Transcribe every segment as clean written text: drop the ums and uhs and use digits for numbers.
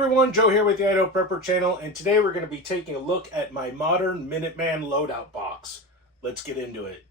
everyone, Joe here with the Idaho Prepper channel, and today we're going to be taking a look at my modern Minuteman loadout box. Let's get into it.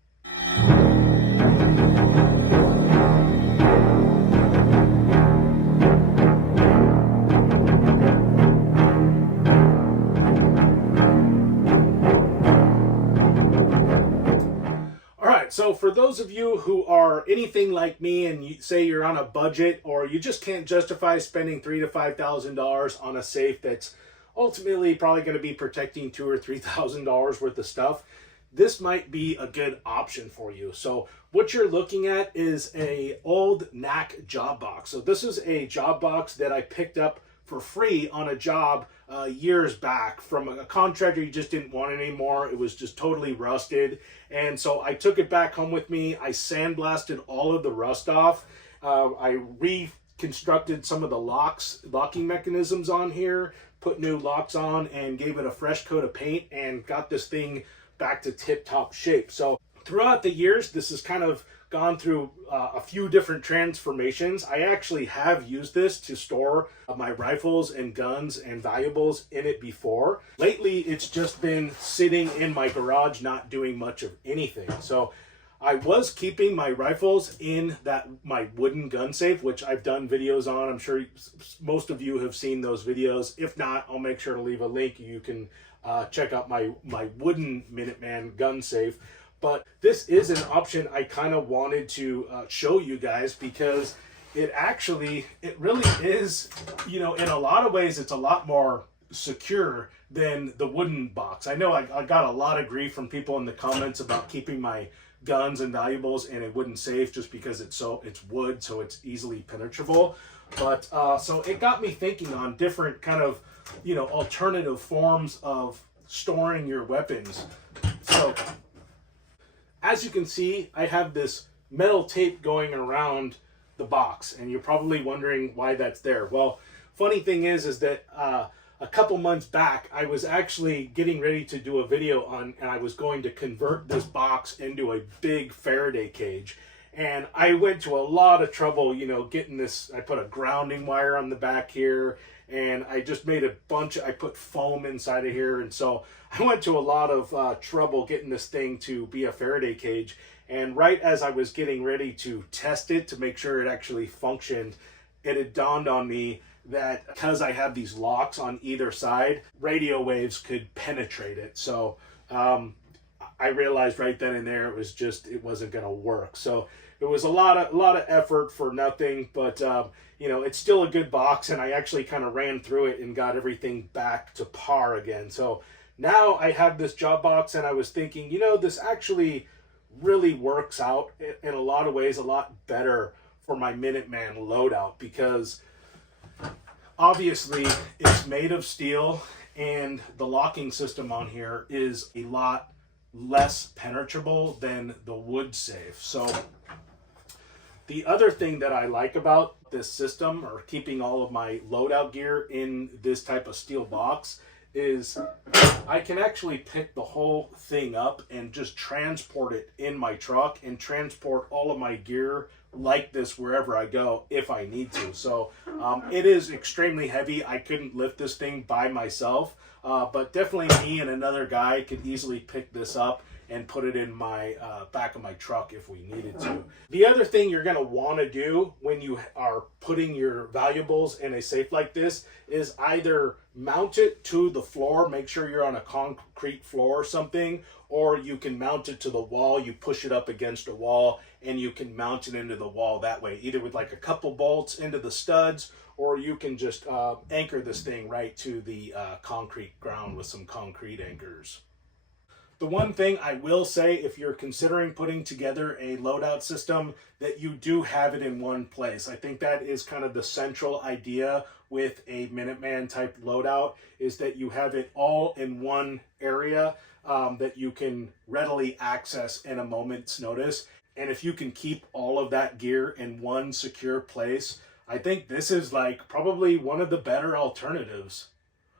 So for those of you who are anything like me and you say you're on a budget or you just can't justify spending $3,000 to $5,000 on a safe that's ultimately probably going to be protecting $2,000 or $3,000 worth of stuff, this might be a good option for you. So what you're looking at is a old Knack job box. So this is a job box that I picked up for free on a job years back from a contractor who just didn't want it anymore. It was just totally rusted. And so I took it back home with me. I sandblasted all of the rust off. I reconstructed some of the locking mechanisms on here, put new locks on, and gave it a fresh coat of paint and got this thing back to tip-top shape. So throughout the years, this has kind of gone through a few different transformations. I actually have used this to store my rifles and guns and valuables in it before. Lately, it's just been sitting in my garage, not doing much of anything. So I was keeping my rifles in my wooden gun safe, which I've done videos on. I'm sure most of you have seen those videos. If not, I'll make sure to leave a link. You can check out my wooden Minuteman gun safe. But this is an option I kind of wanted to show you guys because it really is, you know, in a lot of ways, it's a lot more secure than the wooden box. I know I got a lot of grief from people in the comments about keeping my guns and valuables in a wooden safe just because it's wood, so it's easily penetrable. But so it got me thinking on different kind of, you know, alternative forms of storing your weapons. So as you can see, I have this metal tape going around the box, and you're probably wondering why that's there. Well, funny thing is that a couple months back, I was actually getting ready to do a video on, and I was going to convert this box into a big Faraday cage. And I went to a lot of trouble, you know, getting this. I put a grounding wire on the back here, and I just made I put foam inside of here. And so I went to a lot of trouble getting this thing to be a Faraday cage. And right as I was getting ready to test it to make sure it actually functioned, it had dawned on me that because I have these locks on either side, radio waves could penetrate it. So I realized right then and there it wasn't going to work. So it was a lot of effort for nothing, but you know, it's still a good box, and I actually kind of ran through it and got everything back to par again. So now I have this job box, and I was thinking, you know, this actually really works out in a lot of ways a lot better for my Minuteman loadout because obviously it's made of steel, and the locking system on here is a lot less penetrable than the wood safe. So the other thing that I like about this system, or keeping all of my loadout gear in this type of steel box, is I can actually pick the whole thing up and just transport it in my truck and transport all of my gear like this wherever I go if I need to. So it is extremely heavy. I couldn't lift this thing by myself, but definitely me and another guy could easily pick this up and put it in my back of my truck if we needed to. The other thing you're going to want to do when you are putting your valuables in a safe like this is either mount it to the floor, make sure you're on a concrete floor or something, or you can mount it to the wall. You push it up against a wall and you can mount it into the wall that way, either with like a couple bolts into the studs, or you can just anchor this thing right to the concrete ground with some concrete anchors. The one thing I will say, if you're considering putting together a loadout system, that you do have it in one place. I think that is kind of the central idea with a Minuteman type loadout, is that you have it all in one area that you can readily access in a moment's notice. And if you can keep all of that gear in one secure place, I think this is like probably one of the better alternatives.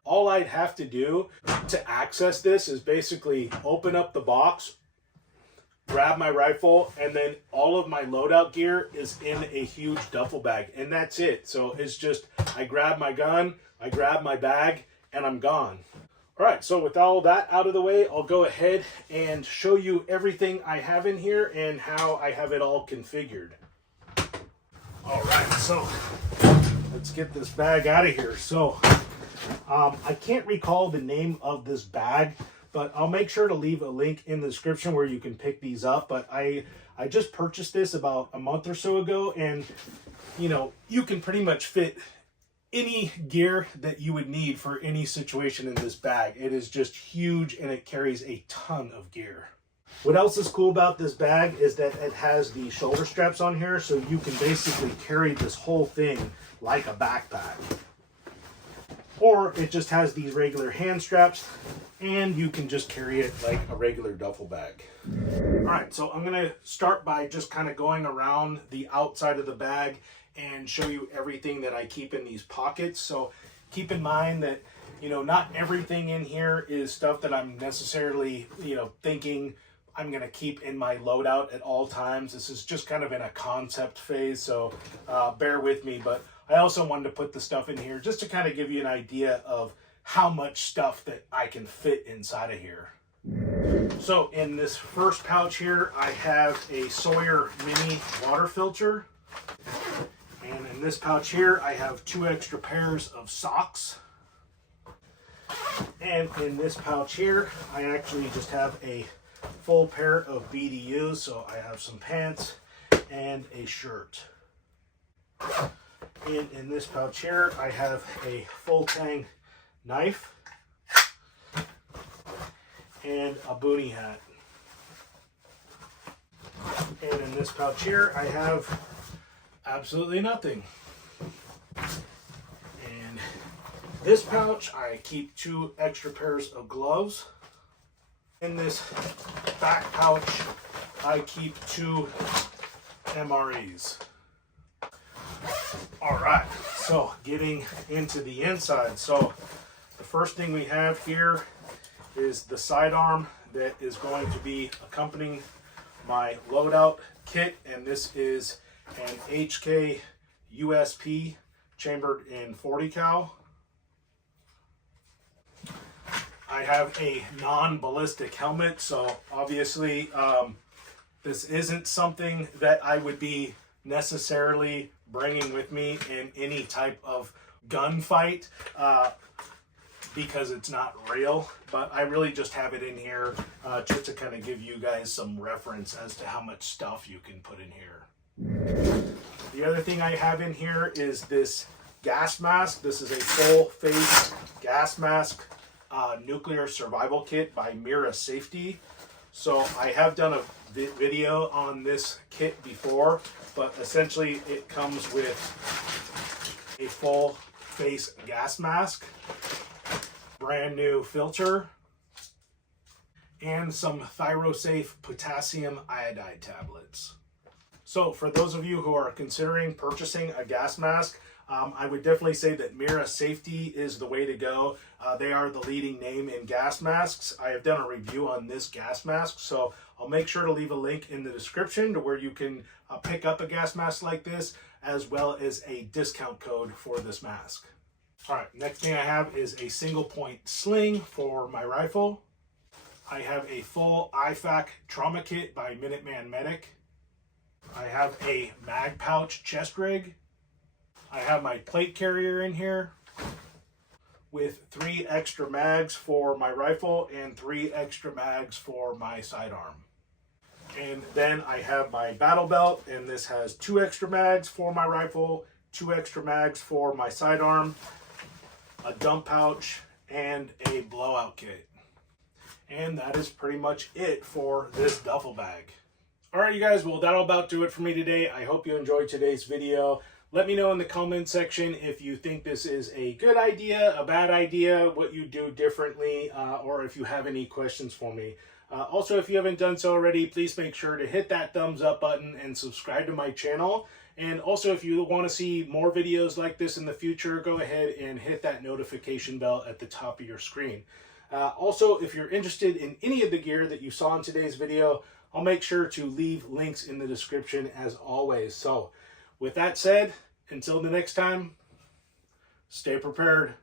All I'd have to do to access this is basically open up the box, grab my rifle, and then all of my loadout gear is in a huge duffel bag, and that's it. So it's just, I grab my gun, I grab my bag, and I'm gone. All right, so with all that out of the way, I'll go ahead and show you everything I have in here and how I have it all configured. All right, so let's get this bag out of here. So I can't recall the name of this bag, but I'll make sure to leave a link in the description where you can pick these up. But I just purchased this about a month or so ago, and you know, you can pretty much fit any gear that you would need for any situation in this bag. It is just huge, and it carries a ton of gear. What else is cool about this bag is that it has the shoulder straps on here, so you can basically carry this whole thing like a backpack. Or it just has these regular hand straps, and you can just carry it like a regular duffel bag. All right, so I'm gonna start by just kind of going around the outside of the bag and show you everything that I keep in these pockets. So keep in mind that, you know, not everything in here is stuff that I'm necessarily, you know, thinking I'm gonna keep in my loadout at all times. This is just kind of in a concept phase, so bear with me. But I also wanted to put the stuff in here just to kind of give you an idea of how much stuff that I can fit inside of here. So in this first pouch here, I have a Sawyer mini water filter. And in this pouch here, I have 2 extra pairs of socks. And in this pouch here, I actually just have a full pair of BDUs. So I have some pants and a shirt. And in this pouch here, I have a full tang knife and a boonie hat. And in this pouch here, I have absolutely nothing. And this pouch, I keep 2 extra pairs of gloves. In this back pouch, I keep 2 MREs. All right, so getting into the inside. So the first thing we have here is the sidearm that is going to be accompanying my loadout kit, and this is an HK USP chambered in 40 cal. I have a non-ballistic helmet, so obviously this isn't something that I would be necessarily bringing with me in any type of gunfight because it's not real, but I really just have it in here just to kind of give you guys some reference as to how much stuff you can put in here. The other thing I have in here is this gas mask. This is a full face gas mask nuclear survival kit by Mira Safety. So I have done a video on this kit before, but essentially it comes with a full face gas mask, brand new filter, and some ThyroSafe potassium iodide tablets. So for those of you who are considering purchasing a gas mask, I would definitely say that Mira Safety is the way to go. They are the leading name in gas masks. I have done a review on this gas mask, so I'll make sure to leave a link in the description to where you can pick up a gas mask like this, as well as a discount code for this mask. All right, next thing I have is a single point sling for my rifle. I have a full IFAK trauma kit by Minuteman Medic. I have a mag pouch chest rig. I have my plate carrier in here with 3 extra mags for my rifle and 3 extra mags for my sidearm. And then I have my battle belt, and this has 2 extra mags for my rifle, 2 extra mags for my sidearm, a dump pouch, and a blowout kit. And that is pretty much it for this duffel bag. All right, you guys, well, that'll about do it for me today. I hope you enjoyed today's video. Let me know in the comment section if you think this is a good idea, a bad idea, what you do differently, or if you have any questions for me. Also, if you haven't done so already, please make sure to hit that thumbs up button and subscribe to my channel. And also, if you want to see more videos like this in the future, go ahead and hit that notification bell at the top of your screen. Also, if you're interested in any of the gear that you saw in today's video, I'll make sure to leave links in the description as always. So with that said, until the next time, stay prepared.